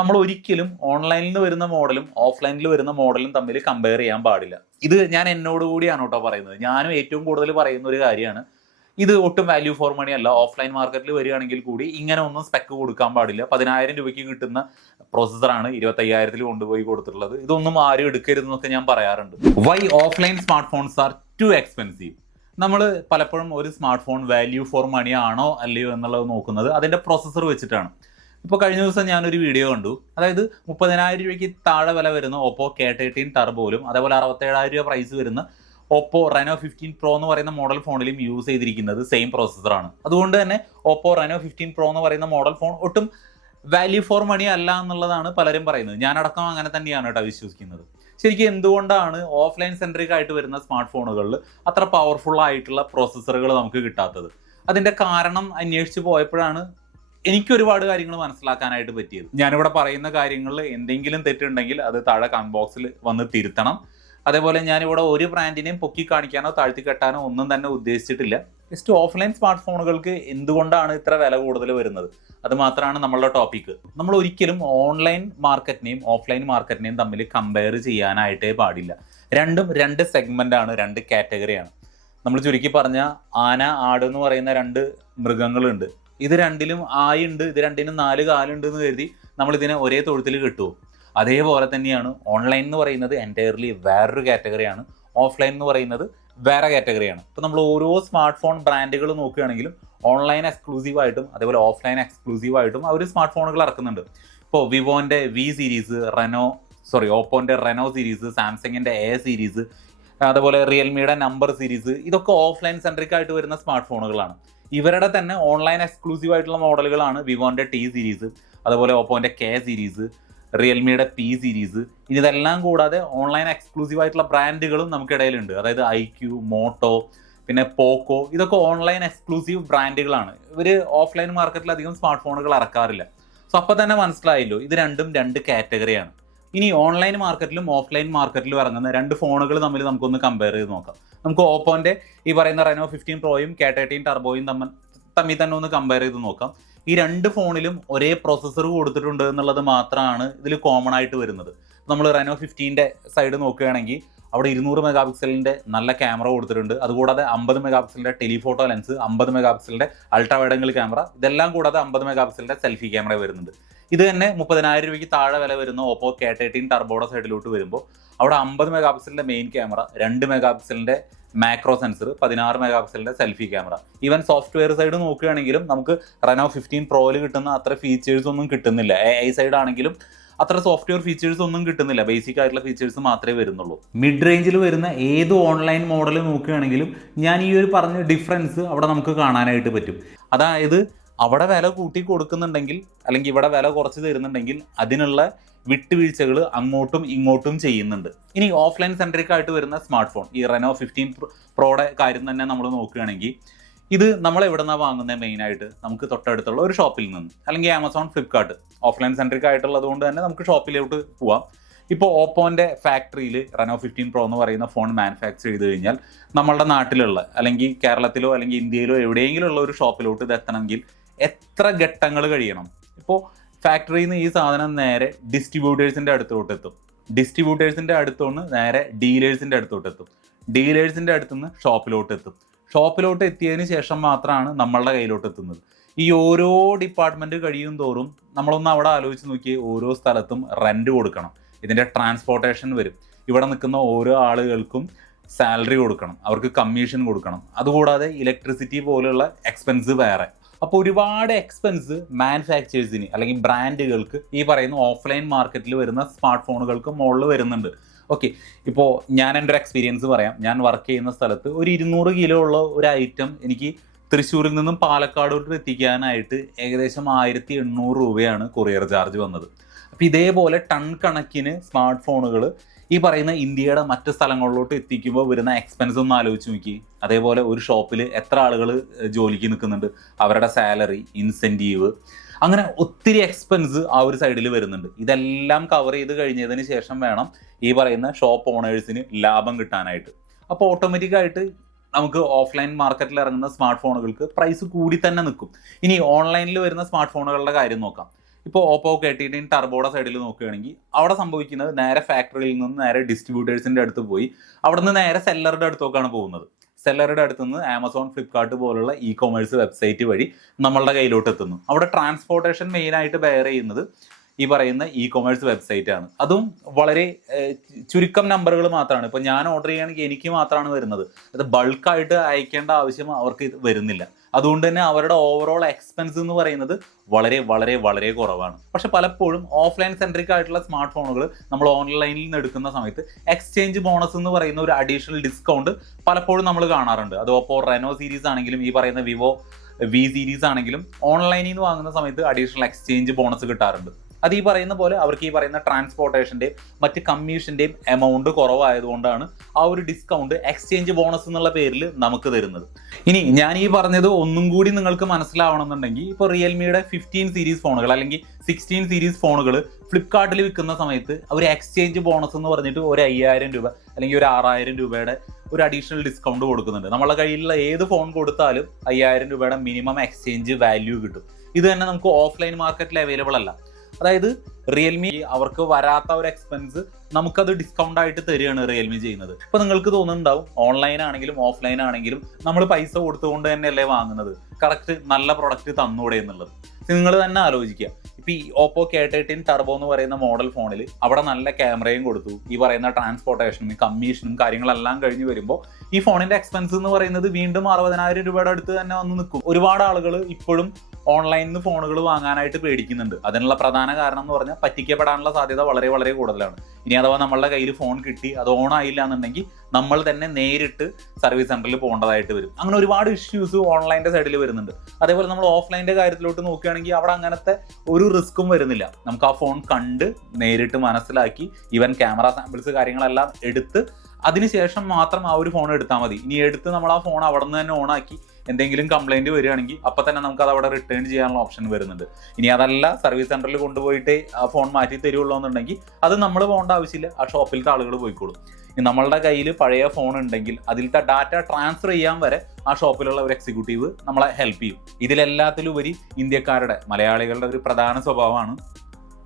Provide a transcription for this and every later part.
നമ്മൾ ഒരിക്കലും ഓൺലൈനിൽ വരുന്ന മോഡലും ഓഫ്ലൈനിൽ വരുന്ന മോഡലും തമ്മിൽ കമ്പയർ ചെയ്യാൻ പാടില്ല. ഇത് ഞാൻ എന്നോട് കൂടിയാണ് കേട്ടോ പറയുന്നത്. ഞാനും ഏറ്റവും കൂടുതൽ പറയുന്ന ഒരു കാര്യമാണ്. ഇത് ഒട്ടും വാല്യൂ ഫോർ മണി അല്ല. ഓഫ്ലൈൻ മാർക്കറ്റിൽ വരികയാണെങ്കിൽ കൂടി ഇങ്ങനെ ഒന്നും സ്പെക്ക് കൊടുക്കാൻ പാടില്ല. പതിനായിരം രൂപയ്ക്ക് കിട്ടുന്ന പ്രോസസ്സറാണ് ഇരുപത്തയ്യായിരത്തിൽ കൊണ്ടുപോയി കൊടുത്തിട്ടുള്ളത്. ഇതൊന്നും ആരും എടുക്കരുതെന്നൊക്കെ ഞാൻ പറയാറുണ്ട്. Why offline smart phones are too expensive നമ്മൾ പലപ്പോഴും ഒരു smart phone value for money ആണോ അല്ലയോ എന്നുള്ളത് നോക്കുന്നത് അതിന്റെ പ്രോസസ്സർ വെച്ചിട്ടാണ്. ഇപ്പോൾ കഴിഞ്ഞ ദിവസം ഞാനൊരു വീഡിയോ കണ്ടു. അതായത് മുപ്പതിനായിരം രൂപയ്ക്ക് താഴെ വില വരുന്ന ഓപ്പോ കെ തേർട്ടീൻ ടർബോലും അതേപോലെ അറുപത്തേഴായിരം രൂപ പ്രൈസ് വരുന്ന ഓപ്പോ റെനോ ഫിഫ്റ്റീൻ പ്രോ എന്ന് പറയുന്ന മോഡൽ ഫോണിലും യൂസ് ചെയ്തിരിക്കുന്നത് സെയിം പ്രോസസ്സറാണ് അതുകൊണ്ട് തന്നെ ഓപ്പോ റെനോ ഫിഫ്റ്റീൻ പ്രോ എന്ന് പറയുന്ന മോഡൽ ഫോൺ ഒട്ടും വാല്യൂ ഫോർ മണി അല്ല എന്നുള്ളതാണ് പലരും പറയുന്നത്. ഞാനടക്കം അങ്ങനെ തന്നെയാണ് കേട്ടോ വിശ്വസിക്കുന്നത്. ശരിക്കും എന്തുകൊണ്ടാണ് ഓഫ്ലൈൻ സെൻട്രിക് ആയിട്ട് വരുന്ന സ്മാർട്ട് ഫോണുകളിൽ അത്ര പവർഫുൾ ആയിട്ടുള്ള പ്രോസസ്സറുകൾ നമുക്ക് കിട്ടാത്തത്? അതിന്റെ കാരണം അന്വേഷിച്ച് പോയപ്പോഴാണ് എനിക്ക് ഒരുപാട് കാര്യങ്ങൾ മനസ്സിലാക്കാനായിട്ട് പറ്റിയത്. ഞാനിവിടെ പറയുന്ന കാര്യങ്ങളിൽ എന്തെങ്കിലും തെറ്റുണ്ടെങ്കിൽ അത് താഴെ കമന്റ് ബോക്സിൽ വന്ന് തിരുത്തണം. അതേപോലെ ഞാനിവിടെ ഒരു ബ്രാൻഡിനെയും പൊക്കി കാണിക്കാനോ താഴ്ത്തി കെട്ടാനോ ഒന്നും തന്നെ ഉദ്ദേശിച്ചിട്ടില്ല. ജസ്റ്റ് ഓഫ്ലൈൻ സ്മാർട്ട് ഫോണുകൾക്ക് എന്തുകൊണ്ടാണ് ഇത്ര വില കൂടുതൽ വരുന്നത്? അത് മാത്രമാണ് നമ്മളുടെ ടോപ്പിക്ക് നമ്മൾ ഒരിക്കലും ഓൺലൈൻ മാർക്കറ്റിനെയും ഓഫ്ലൈൻ മാർക്കറ്റിനെയും തമ്മിൽ കമ്പയർ ചെയ്യാനായിട്ടേ പാടില്ല. രണ്ടും രണ്ട് സെഗ്മെന്റ് ആണ് രണ്ട് കാറ്റഗറിയാണ് നമ്മൾ ചുരുക്കി പറഞ്ഞ ആന ആട് എന്ന് പറയുന്ന രണ്ട് മൃഗങ്ങളുണ്ട്. ഇത് രണ്ടിലും ആയുണ്ട് ഇത് രണ്ടിനും നാല് കാലുണ്ട് എന്ന് കരുതി നമ്മൾ ഇതിനെ ഒരേ തൊഴുത്തിൽ കിട്ടുമോ അതേപോലെ തന്നെയാണ് ഓൺലൈൻ എന്ന് പറയുന്നത് എന്റയർലി വേറൊരു കാറ്റഗറിയാണ് ഓഫ്ലൈൻ എന്ന് പറയുന്നത് വേറെ കാറ്റഗറിയാണ് ഇപ്പോൾ നമ്മൾ ഓരോ സ്മാർട്ട് ഫോൺ ബ്രാൻഡുകൾ നോക്കുകയാണെങ്കിലും ഓൺലൈൻ എക്സ്ക്ലൂസീവ് ആയിട്ടും അതേപോലെ ഓഫ്ലൈൻ എക്സ്ക്ലൂസീവ് ആയിട്ടും അവർ സ്മാർട്ട് ഫോണുകൾ ഇറക്കുന്നുണ്ട്. ഇപ്പോൾ വിവോന്റെ വി സീരീസ് റെനോ സോറി ഓപ്പോന്റെ റെനോ സീരീസ് സാംസങ്ങിന്റെ എ സീരീസ് അതുപോലെ റിയൽമിയുടെ നമ്പർ സീരീസ് ഇതൊക്കെ ഓഫ്ലൈൻ സെൻട്രിക് ആയിട്ട് വരുന്ന സ്മാർട്ട് ഫോണുകളാണ് ഇവരുടെ തന്നെ ഓൺലൈൻ എക്സ്ക്ലൂസീവ് ആയിട്ടുള്ള മോഡലുകളാണ് വിവോന്റെ ടി സീരീസ് അതുപോലെ ഓപ്പോന്റെ കെ സീരീസ് റിയൽമിയുടെ പി സീരീസ് ഇനി ഇതെല്ലാം കൂടാതെ ഓൺലൈൻ എക്സ്ക്ലൂസീവ് ആയിട്ടുള്ള ബ്രാൻഡുകളും നമുക്കിടയിലുണ്ട് അതായത് ഐ ക്യു മോട്ടോ പിന്നെ പോക്കോ ഇതൊക്കെ ഓൺലൈൻ എക്സ്ക്ലൂസീവ് ബ്രാൻഡുകളാണ് ഇവർ ഓഫ്ലൈൻ മാർക്കറ്റിൽ അധികം സ്മാർട്ട് ഫോണുകൾ ഇറക്കാറില്ല സോ അപ്പോൾ തന്നെ മനസ്സിലായല്ലോ ഇത് രണ്ടും രണ്ട് കാറ്റഗറിയാണ് ഇനി ഓൺലൈൻ മാർക്കറ്റിലും ഓഫ്ലൈൻ മാർക്കറ്റിലും ഇറങ്ങുന്ന രണ്ട് ഫോണുകൾ തമ്മിൽ നമുക്കൊന്ന് കമ്പയർ ചെയ്ത് നോക്കാം. നമുക്ക് ഓപ്പോന്റെ ഈ പറയുന്ന റെനോ ഫിഫ്റ്റീൻ പ്രോയും കെ തേർട്ടീൻ ടർബോയും തമ്മിൽ തമ്മിൽ തന്നെ ഒന്ന് കമ്പയർ ചെയ്ത് നോക്കാം. ഈ രണ്ട് ഫോണിലും ഒരേ പ്രോസസ്സർ കൊടുത്തിട്ടുണ്ട് എന്നുള്ളത് മാത്രമാണ് ഇതിൽ കോമൺ ആയിട്ട് വരുന്നത്. നമ്മൾ റെനോ ഫിഫ്റ്റീന്റെ സൈഡ് നോക്കുകയാണെങ്കിൽ അവിടെ ഇരുന്നൂറ് മെഗാ പിക്സലിന്റെ നല്ല ക്യാമറ കൊടുത്തിട്ടുണ്ട്. അതുകൂടാതെ അമ്പത് മെഗാ പിക്സലിന്റെ ടെലിഫോട്ടോ ലെൻസ് അമ്പത് മെഗാ പിക്സലിന്റെ അൾട്രാ വൈഡ് ആംഗിൾ ക്യാമറ ഇതെല്ലാം കൂടാതെ അമ്പത് മെഗാ പിക്സലിന്റെ സെൽഫി ക്യാമറ വരുന്നുണ്ട്. ഇത് തന്നെ മുപ്പതിനായിരം രൂപയ്ക്ക് താഴെ വില വരുന്ന ഓപ്പോ കെ തേർട്ടീൻ ടർബോയുടെ സൈഡിലോട്ട് വരുമ്പോൾ അവിടെ അമ്പത് മെഗാ പിക്സലിന്റെ മെയിൻ ക്യാമറ രണ്ട് മെഗാ പിക്സലിന്റെ മാക്രോ സെൻസർ പതിനാറ് mega പിക്സലിന്റെ selfie camera even software side നോക്കുകയാണെങ്കിലും നമുക്ക് റെനോ ഫിഫ്റ്റീൻ പ്രോയിൽ കിട്ടുന്ന അത്ര ഫീച്ചേഴ്സ് ഒന്നും കിട്ടുന്നില്ല. എ ഐ സൈഡ് ആണെങ്കിലും അത്ര സോഫ്റ്റ്വെയർ ഫീച്ചേഴ്സ് ഒന്നും കിട്ടുന്നില്ല. ബേസിക് ആയിട്ടുള്ള ഫീച്ചേഴ്സ് മാത്രമേ വരുന്നുള്ളൂ. മിഡ് റേഞ്ചിൽ വരുന്ന ഏത് ഓൺലൈൻ മോഡൽ നോക്കുകയാണെങ്കിലും ഞാൻ ഈ ഒരു പറഞ്ഞ ഡിഫറൻസ് അവിടെ നമുക്ക് കാണാനായിട്ട് പറ്റും. അതായത് അവിടെ വില കൂട്ടി കൊടുക്കുന്നുണ്ടെങ്കിൽ അല്ലെങ്കിൽ ഇവിടെ വില കുറച്ച് തരുന്നുണ്ടെങ്കിൽ അതിനുള്ള വിട്ടുവീഴ്ചകൾ അങ്ങോട്ടും ഇങ്ങോട്ടും ചെയ്യുന്നുണ്ട്. ഇനി ഓഫ്ലൈൻ സെൻട്രിക് ആയിട്ട് വരുന്ന സ്മാർട്ട് ഫോൺ ഈ റെനോ ഫിഫ്റ്റീൻ പ്രോയുടെ കാര്യം തന്നെ നമ്മൾ നോക്കുകയാണെങ്കിൽ ഇത് നമ്മൾ എവിടെ നിന്നാണ് വാങ്ങുന്നത് മെയിനായിട്ട് നമുക്ക് തൊട്ടടുത്തുള്ള ഒരു ഷോപ്പിൽ നിന്ന് അല്ലെങ്കിൽ ആമസോൺ ഫ്ലിപ്കാർട്ട് ഓഫ്ലൈൻ സെൻട്രിക് ആയിട്ടുള്ളത് കൊണ്ട് തന്നെ നമുക്ക് ഷോപ്പിലോട്ട് പോവാം. ഇപ്പോൾ ഓപ്പോന്റെ ഫാക്ടറിയിൽ റെനോ ഫിഫ്റ്റീൻ പ്രോ എന്ന് പറയുന്ന ഫോൺ മാനുഫാക്ചർ ചെയ്ത് കഴിഞ്ഞാൽ നമ്മളുടെ നാട്ടിലുള്ള അല്ലെങ്കിൽ കേരളത്തിലോ അല്ലെങ്കിൽ ഇന്ത്യയിലോ എവിടെയെങ്കിലും ഉള്ള ഒരു ഷോപ്പിലോട്ട് ഇത് എത്തണമെങ്കിൽ എത്ര ഘട്ടങ്ങൾ കഴിയണം? ഇപ്പോൾ ഫാക്ടറിയിൽ നിന്ന് ഈ സാധനം നേരെ ഡിസ്ട്രിബ്യൂട്ടേഴ്സിന്റെ അടുത്തോട്ട് എത്തും ഡിസ്ട്രിബ്യൂട്ടേഴ്സിന്റെ അടുത്തുനിന്ന് നേരെ ഡീലേഴ്സിന്റെ അടുത്തോട്ട് എത്തും ഡീലേഴ്സിന്റെ അടുത്തുനിന്ന് ഷോപ്പിലോട്ട് എത്തും ഷോപ്പിലോട്ട് എത്തിയതിന് ശേഷം മാത്രമാണ് നമ്മളുടെ കയ്യിലോട്ട് എത്തുന്നത് ഈ ഓരോ ഡിപ്പാർട്ട്മെന്റ് കഴിയും തോറും നമ്മളൊന്ന് അവിടെ ആലോചിച്ച് നോക്കി ഓരോ സ്ഥലത്തും റെന്റ് കൊടുക്കണം. ഇതിന്റെ ട്രാൻസ്പോർട്ടേഷൻ വരും. ഇവിടെ നിൽക്കുന്ന ഓരോ ആളുകൾക്കും സാലറി കൊടുക്കണം. അവർക്ക് കമ്മീഷൻ കൊടുക്കണം. അതുകൂടാതെ ഇലക്ട്രിസിറ്റി പോലെയുള്ള എക്സ്പെൻസ് വേറെ. അപ്പോൾ ഒരുപാട് എക്സ്പെൻസ് മാനുഫാക്ചേഴ്സിന് അല്ലെങ്കിൽ ബ്രാൻഡുകൾക്ക് ഈ പറയുന്ന ഓഫ്ലൈൻ മാർക്കറ്റിൽ വരുന്ന സ്മാർട്ട് ഫോണുകൾക്ക് മുകളിൽ വരുന്നുണ്ട്. ഓക്കെ ഇപ്പോൾ ഞാൻ എന്റെ ഒരു എക്സ്പീരിയൻസ് പറയാം. ഞാൻ വർക്ക് ചെയ്യുന്ന സ്ഥലത്ത് ഒരു ഇരുന്നൂറ് കിലോ ഉള്ള ഒരു ഐറ്റം എനിക്ക് തൃശ്ശൂരിൽ നിന്നും പാലക്കാടോട്ട് എത്തിക്കാനായിട്ട് ഏകദേശം ആയിരത്തി എണ്ണൂറ് രൂപയാണ് കൊറിയർ ചാർജ് വന്നത്. അപ്പോൾ ഇതേപോലെ ടൺ കണക്കിന് സ്മാർട്ട് ഫോണുകൾ ഈ പറയുന്ന ഇന്ത്യയുടെ മറ്റ് സ്ഥലങ്ങളിലോട്ട് എത്തിക്കുമ്പോൾ വരുന്ന എക്സ്പെൻസ് ഒന്ന് ആലോചിച്ച് നോക്കി. അതേപോലെ ഒരു ഷോപ്പിൽ എത്ര ആളുകൾ ജോലിക്ക് നിൽക്കുന്നുണ്ട് അവരുടെ സാലറി ഇൻസെന്റീവ് അങ്ങനെ ഒത്തിരി എക്സ്പെൻസ് ആ ഒരു സൈഡിൽ വരുന്നുണ്ട്. ഇതെല്ലാം കവർ ചെയ്ത് കഴിഞ്ഞതിന് ശേഷം വേണം ഈ പറയുന്ന ഷോപ്പ് ഓണേഴ്സിന് ലാഭം കിട്ടാനായിട്ട്. അപ്പോൾ ഓട്ടോമാറ്റിക്കായിട്ട് നമുക്ക് ഓഫ്ലൈൻ മാർക്കറ്റിൽ ഇറങ്ങുന്ന സ്മാർട്ട് ഫോണുകൾക്ക് പ്രൈസ് കൂടി തന്നെ നിൽക്കും. ഇനി ഓൺലൈനിൽ വരുന്ന സ്മാർട്ട് ഫോണുകളുടെ കാര്യം നോക്കാം. ഇപ്പോൾ ഓപ്പോ കെ ടി സൈഡിൽ നോക്കുകയാണെങ്കിൽ അവിടെ സംഭവിക്കുന്നത് നേരെ ഫാക്ടറിയിൽ നിന്ന് നേരെ ഡിസ്ട്രിബ്യൂട്ടേഴ്സിന്റെ അടുത്ത് പോയി. അവിടെ നിന്ന് നേരെ സെല്ലറുടെ അടുത്തേക്കാണ് പോകുന്നത്. സെല്ലറുടെ അടുത്ത് നിന്ന് ആമസോൺ ഫ്ലിപ്കാർട്ട് പോലുള്ള ഇ കൊമേഴ്സ് വെബ്സൈറ്റ് വഴി നമ്മളുടെ കയ്യിലോട്ട് എത്തുന്നു. അവിടെ ട്രാൻസ്പോർട്ടേഷൻ മെയിനായിട്ട് ബെയർ ചെയ്യുന്നത് ഈ പറയുന്ന ഇ കൊമേഴ്സ് വെബ്സൈറ്റ് ആണ്. അതും വളരെ ചുരുക്കം നമ്പറുകൾ മാത്രമാണ്. ഇപ്പോൾ ഞാൻ ഓർഡർ ചെയ്യുകയാണെങ്കിൽ എനിക്ക് മാത്രമാണ് വരുന്നത്. അത് ബൾക്കായിട്ട് അയക്കേണ്ട ആവശ്യം അവർക്ക് വരുന്നില്ല. അതുകൊണ്ട് തന്നെ അവരുടെ ഓവറോൾ എക്സ്പെൻസ് എന്ന് പറയുന്നത് വളരെ വളരെ വളരെ കുറവാണ്. പക്ഷെ പലപ്പോഴും ഓഫ്ലൈൻ സെൻട്രിക് ആയിട്ടുള്ള സ്മാർട്ട് ഫോണുകൾ നമ്മൾ ഓൺലൈനിൽ നിന്ന് എടുക്കുന്ന സമയത്ത് എക്സ്ചേഞ്ച് ബോണസ് എന്ന് പറയുന്ന ഒരു അഡീഷണൽ ഡിസ്കൗണ്ട് പലപ്പോഴും നമ്മൾ കാണാറുണ്ട്. അത് ഓപ്പോ റെനോ സീരീസ് ആണെങ്കിലും ഈ പറയുന്ന വിവോ വി സീരീസ് ആണെങ്കിലും ഓൺലൈനിൽ നിന്ന് വാങ്ങുന്ന സമയത്ത് അഡീഷണൽ എക്സ്ചേഞ്ച് ബോണസ് കിട്ടാറുണ്ട്. അത് ഈ പറയുന്ന പോലെ അവർക്ക് ഈ പറയുന്ന ട്രാൻസ്പോർട്ടേഷന്റെയും മറ്റ് കമ്മീഷന്റെയും എമൗണ്ട് കുറവായതുകൊണ്ടാണ് ആ ഒരു ഡിസ്കൗണ്ട് എക്സ്ചേഞ്ച് ബോണസ് എന്നുള്ള പേരിൽ നമുക്ക് തരുന്നത്. ഇനി ഞാൻ ഈ പറഞ്ഞത് ഒന്നും കൂടി നിങ്ങൾക്ക് മനസ്സിലാവണമെന്നുണ്ടെങ്കിൽ ഇപ്പോൾ റിയൽമിയുടെ ഫിഫ്റ്റീൻ സീരീസ് ഫോണുകൾ അല്ലെങ്കിൽ സിക്സ്റ്റീൻ സീരീസ് ഫോണുകൾ ഫ്ലിപ്കാർട്ടിൽ വിൽക്കുന്ന സമയത്ത് അവർ എക്സ്ചേഞ്ച് ബോണസ് എന്ന് പറഞ്ഞിട്ട് ഒരു അയ്യായിരം രൂപ അല്ലെങ്കിൽ ഒരു ആറായിരം രൂപയുടെ ഒരു അഡീഷണൽ ഡിസ്കൗണ്ട് കൊടുക്കുന്നുണ്ട്. നമ്മളെ കയ്യിലുള്ള ഏത് ഫോൺ കൊടുത്താലും അയ്യായിരം രൂപയുടെ മിനിമം എക്സ്ചേഞ്ച് വാല്യൂ കിട്ടും. ഇത് തന്നെ നമുക്ക് ഓഫ്ലൈൻ മാർക്കറ്റിൽ അവൈലബിൾ അല്ല. അതായത് റിയൽമി അവർക്ക് വരാത്ത ഒരു എക്സ്പെൻസ് നമുക്കത് ഡിസ്കൗണ്ട് ആയിട്ട് തരികയാണ് റിയൽമി ചെയ്യുന്നത്. ഇപ്പൊ നിങ്ങൾക്ക് തോന്നുന്നുണ്ടാവും ഓൺലൈൻ ആണെങ്കിലും ഓഫ്ലൈൻ ആണെങ്കിലും നമ്മൾ പൈസ കൊടുത്തുകൊണ്ട് തന്നെയല്ലേ വാങ്ങുന്നത്. കറക്റ്റ് നല്ല പ്രൊഡക്റ്റ് തന്നൂടെ എന്നുള്ളത്. നിങ്ങൾ തന്നെ ആലോചിക്കുക. ഇപ്പൊ ഈ ഓപ്പോ കെ തേർട്ടീൻ ടർബോ എന്ന് പറയുന്ന മോഡൽ ഫോണിൽ അവിടെ നല്ല ക്യാമറയും കൊടുത്തു. ഈ പറയുന്ന ട്രാൻസ്പോർട്ടേഷനും കമ്മീഷനും കാര്യങ്ങളെല്ലാം കഴിഞ്ഞ് വരുമ്പോൾ ഈ ഫോണിന്റെ എക്സ്പെൻസ് എന്ന് പറയുന്നത് വീണ്ടും അറുപതിനായിരം രൂപയുടെ അടുത്ത് തന്നെ വന്ന് നിൽക്കും. ഒരുപാട് ആളുകൾ ഇപ്പോഴും ഓൺലൈനിൽ നിന്ന് ഫോണുകൾ വാങ്ങാനായിട്ട് പേടിക്കുന്നുണ്ട്. അതിനുള്ള പ്രധാന കാരണം എന്ന് പറഞ്ഞാൽ പറ്റിക്കപ്പെടാനുള്ള സാധ്യത വളരെ വളരെ കൂടുതലാണ്. ഇനി അഥവാ നമ്മളുടെ കയ്യിൽ ഫോൺ കിട്ടി അത് ഓൺ ആയില്ല എന്നുണ്ടെങ്കിൽ നമ്മൾ തന്നെ നേരിട്ട് സർവീസ് സെന്ററിൽ പോകേണ്ടതായിട്ട് വരും. അങ്ങനെ ഒരുപാട് ഇഷ്യൂസ് ഓൺലൈന്റെ സൈഡിൽ വരുന്നുണ്ട്. അതേപോലെ നമ്മൾ ഓഫ്ലൈന്റെ കാര്യത്തിലോട്ട് നോക്കുകയാണെങ്കിൽ അവിടെ അങ്ങനത്തെ ഒരു റിസ്ക്കും വരുന്നില്ല. നമുക്ക് ആ ഫോൺ കണ്ട് നേരിട്ട് മനസ്സിലാക്കി ഈവൻ ക്യാമറ സാമ്പിൾസ് കാര്യങ്ങളെല്ലാം എടുത്ത് അതിനുശേഷം മാത്രം ആ ഒരു ഫോൺ എടുത്താൽ മതി. ഇനി എടുത്ത് നമ്മൾ ആ ഫോൺ അവിടെ നിന്ന് തന്നെ ഓണാക്കി എന്തെങ്കിലും കംപ്ലൈന്റ് വരികയാണെങ്കിൽ അപ്പൊ തന്നെ നമുക്ക് അത് അവിടെ റിട്ടേൺ ചെയ്യാനുള്ള ഓപ്ഷൻ വരുന്നുണ്ട്. ഇനി അതല്ല സർവീസ് സെന്ററിൽ കൊണ്ടുപോയിട്ട് ആ ഫോൺ മാറ്റി തരുള്ളൂ എന്നുണ്ടെങ്കിൽ അത് നമ്മൾ പോകേണ്ട ആവശ്യമില്ല. ആ ഷോപ്പിലത്തെ ആളുകൾ പോയിക്കോളും. നമ്മളുടെ കയ്യിൽ പഴയ ഫോൺ ഉണ്ടെങ്കിൽ അതിലത്തെ ഡാറ്റ ട്രാൻസ്ഫർ ചെയ്യാൻ വരെ ആ ഷോപ്പിലുള്ള ഒരു എക്സിക്യൂട്ടീവ് നമ്മളെ ഹെൽപ്പ് ചെയ്യും. ഇതിലെല്ലാത്തിലുപരി ഇന്ത്യക്കാരുടെ മലയാളികളുടെ ഒരു പ്രധാന സ്വഭാവമാണ്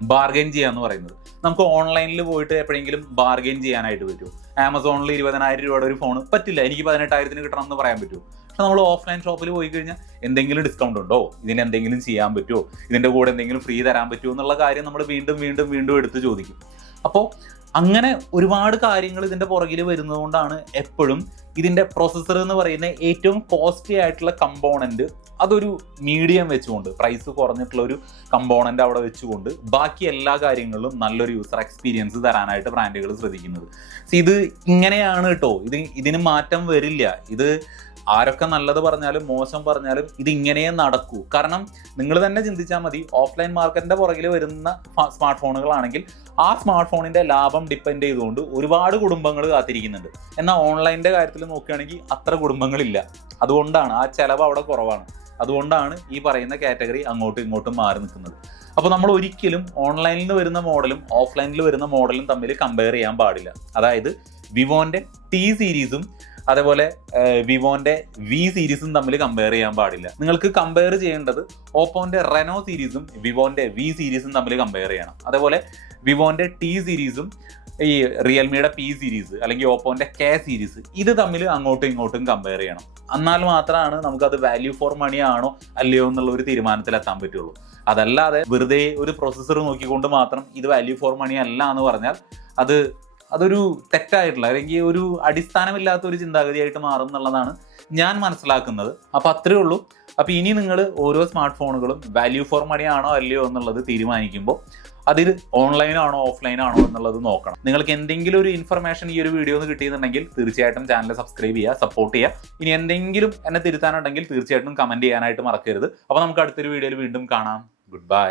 ബാർഗെയിൻ ചെയ്യുക എന്ന് പറയുന്നത്. നമുക്ക് ഓൺലൈനിൽ പോയിട്ട് എപ്പോഴെങ്കിലും ബാർഗെയിൻ ചെയ്യാനായിട്ട് പറ്റുമോ? ആമസോണിൽ ഇരുപതിനായിരം രൂപയുടെ ഒരു ഫോൺ പറ്റില്ല. എനിക്ക് പതിനെട്ടായിരത്തിന് കിട്ടണം എന്ന് പറയാൻ പറ്റുമോ? പക്ഷെ നമ്മൾ ഓഫ്ലൈൻ ഷോപ്പിൽ പോയി കഴിഞ്ഞാൽ എന്തെങ്കിലും ഡിസ്കൗണ്ട് ഉണ്ടോ? ഇതിന് എന്തെങ്കിലും ചെയ്യാൻ പറ്റുമോ ഇതിന്റെ കൂടെ എന്തെങ്കിലും ഫ്രീ തരാൻ പറ്റുമോ എന്നുള്ള കാര്യം നമ്മൾ വീണ്ടും വീണ്ടും വീണ്ടും എടുത്ത് ചോദിക്കും. അപ്പോൾ അങ്ങനെ ഒരുപാട് കാര്യങ്ങൾ ഇതിന്റെ പുറകിൽ വരുന്നതുകൊണ്ടാണ് എപ്പോഴും ഇതിന്റെ പ്രോസസ്സർ എന്ന് പറയുന്ന ഏറ്റവും കോസ്റ്റ്ലി ആയിട്ടുള്ള കമ്പോണന്റ് അതൊരു മീഡിയം വെച്ചുകൊണ്ട് പ്രൈസ് കുറഞ്ഞിട്ടുള്ള ഒരു കമ്പോണന്റ് അവിടെ വെച്ചുകൊണ്ട് ബാക്കി എല്ലാ കാര്യങ്ങളിലും നല്ലൊരു യൂസർ എക്സ്പീരിയൻസ് തരാനായിട്ട് ബ്രാൻഡുകൾ ശ്രദ്ധിക്കുന്നത്. ഇത് ഇങ്ങനെയാണ് കേട്ടോ ഇത് ഇതിന് മാറ്റം വരില്ല. ഇത് ആരൊക്കെ നല്ലത് പറഞ്ഞാലും മോശം പറഞ്ഞാലും ഇത് ഇങ്ങനെയേ നടക്കൂ. കാരണം നിങ്ങൾ തന്നെ ചിന്തിച്ചാൽ മതി ഓഫ്ലൈൻ മാർക്കറ്റിന്റെ പുറകിൽ വരുന്ന സ്മാർട്ട് ഫോണുകളാണെങ്കിൽ ആ സ്മാർട്ട് ഫോണിന്റെ ലാഭം ഡിപ്പെൻഡ് ചെയ്തുകൊണ്ട് ഒരുപാട് കുടുംബങ്ങൾ കാത്തിരിക്കുന്നുണ്ട്. എന്നാൽ ഓൺലൈനിന്റെ കാര്യത്തിൽ നോക്കുകയാണെങ്കിൽ അത്ര കുടുംബങ്ങളില്ല. അതുകൊണ്ടാണ് ആ ചെലവ് അവിടെ കുറവാണ്. അതുകൊണ്ടാണ് ഈ പറയുന്ന കാറ്റഗറി അങ്ങോട്ടും ഇങ്ങോട്ടും മാറി നിൽക്കുന്നത്. അപ്പോൾ നമ്മൾ ഒരിക്കലും ഓൺലൈനിൽ നിന്ന് വരുന്ന മോഡലും ഓഫ്ലൈനിൽ വരുന്ന മോഡലും തമ്മിൽ കമ്പയർ ചെയ്യാൻ പാടില്ല. അതായത് വിവോന്റെ ടി സീരീസും അതേപോലെ വിവോന്റെ വി സീരീസും തമ്മിൽ കമ്പയർ ചെയ്യാൻ പാടില്ല. നിങ്ങൾക്ക് കമ്പയർ ചെയ്യേണ്ടത് ഓപ്പോന്റെ റെനോ സീരീസും വിവോന്റെ വി സീരീസും തമ്മിൽ കമ്പയർ ചെയ്യണം. അതേപോലെ വിവോന്റെ ടി സീരീസും ഈ റിയൽമിയുടെ പി സീരീസ് അല്ലെങ്കിൽ ഓപ്പോന്റെ കെ സീരീസ് ഇത് തമ്മിൽ അങ്ങോട്ടും ഇങ്ങോട്ടും കമ്പയർ ചെയ്യണം. എന്നാൽ മാത്രമാണ് നമുക്കത് വാല്യൂ ഫോർ മണി ആണോ അല്ലയോ എന്നുള്ള ഒരു തീരുമാനത്തിൽ എത്താൻ പറ്റുള്ളൂ. അതല്ലാതെ വെറുതെ ഒരു പ്രൊസസ്സർ നോക്കിക്കൊണ്ട് മാത്രം ഇത് വാല്യൂ ഫോർ മണി അല്ല എന്ന് പറഞ്ഞാൽ അത് അതൊരു തെറ്റായിട്ടുള്ള അല്ലെങ്കിൽ ഒരു അടിസ്ഥാനമില്ലാത്ത ഒരു ചിന്താഗതിയായിട്ട് മാറും എന്നുള്ളതാണ് ഞാൻ മനസ്സിലാക്കുന്നത്. അപ്പോൾ അത്രേ ഉള്ളൂ. അപ്പോൾ ഇനി നിങ്ങൾ ഓരോ സ്മാർട്ട് ഫോണുകളും വാല്യൂ ഫോർ മണി ആണോ അല്ലയോ എന്നുള്ളത് തീരുമാനിക്കുമ്പോൾ അതിൽ ഓൺലൈനാണോ ഓഫ്ലൈനാണോ എന്നുള്ളത് നോക്കണം. നിങ്ങൾക്ക് എന്തെങ്കിലും ഒരു ഇൻഫർമേഷൻ ഈ ഒരു വീഡിയോ നിന്ന് കിട്ടിയെന്നുണ്ടെങ്കിൽ തീർച്ചയായിട്ടും ചാനൽ സബ്സ്ക്രൈബ് ചെയ്യുക സപ്പോർട്ട് ചെയ്യുക. ഇനി എന്തെങ്കിലും എന്നെ തിരുത്താനുണ്ടെങ്കിൽ തീർച്ചയായിട്ടും കമന്റ് ചെയ്യാനായിട്ട് മറക്കരുത്. അപ്പോൾ നമുക്ക് അടുത്തൊരു വീഡിയോയിൽ വീണ്ടും കാണാം. Good bye